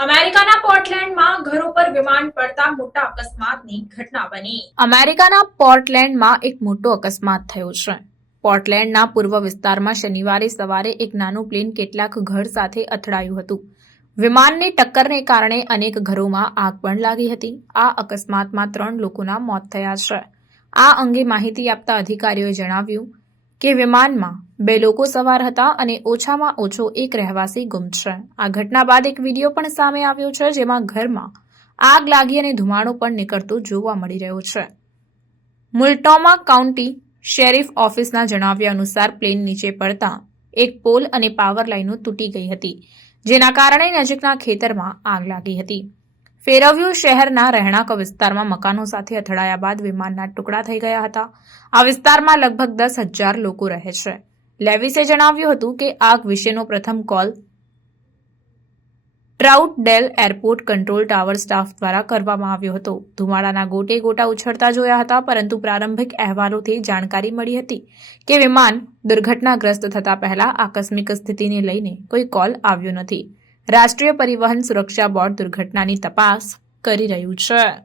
અમેરિકાના પોર્ટલેન્ડમાં ઘરો પર વિમાન પડતા મોટા અકસ્માતની ઘટના બની. અમેરિકાના પોર્ટલેન્ડમાં એક મોટો અકસ્માત થયો છે. પોર્ટલેન્ડના પૂર્વ વિસ્તારમાં શનિવારે સવારે એક નાનું પ્લેન કેટલાક ઘર સાથે અથડાયું હતું. વિમાનની ટક્કરને કારણે અનેક ઘરોમાં આગ પણ લાગી હતી. આ અકસ્માતમાં ત્રણ લોકોના મોત થયા છે. આ અંગે માહિતી આપતા અધિકારીઓએ જણાવ્યું કે વિમાનમાં બે લોકો સવાર હતા અને ઓછામાં ઓછો એક રહેવાસી ગુમ છે. આ ઘટના બાદ એક વીડિયો પણ સામે આવ્યો છે જેમાં ઘરમાં આગ લાગી અને ધુમાડો પણ નીકળતો જોવા મળી રહ્યો છે. મુલ્ટોમા કાઉન્ટી શેરીફ ઓફિસના જણાવ્યા અનુસાર પ્લેન નીચે પડતા એક પોલ અને પાવર લાઇનો તૂટી ગઈ હતી, જેના કારણે નજીકના ખેતરમાં આગ લાગી હતી. ફેરવ્યુ શહેરના રહેણાંક વિસ્તારમાં મકાનો સાથે અથડાયા બાદ વિમાનના ટુકડા થઈ ગયા હતા. આ વિસ્તારમાં લગભગ દસ હજાર લોકો રહે છે. લેવિસે જણાવ્યું હતું કે આગ વિશેનો પ્રથમ call Troutdale airport control tower staff દ્વારા કરવામાં આવ્યો હતો. ધુમાડાના ગોટે ગોટા ઉછળતા જોયા હતા, પરંતુ પ્રારંભિક અહેવાલોથી જાણકારી મળી હતી કે વિમાન દુર્ઘટનાગ્રસ્ત થતા પહેલા આકસ્મિક સ્થિતિને લઈને કોઈ કોલ આવ્યો નથી. રાષ્ટ્રીય પરિવહન સુરક્ષા બોર્ડ દુર્ઘટનાની તપાસ કરી રહ્યું છે.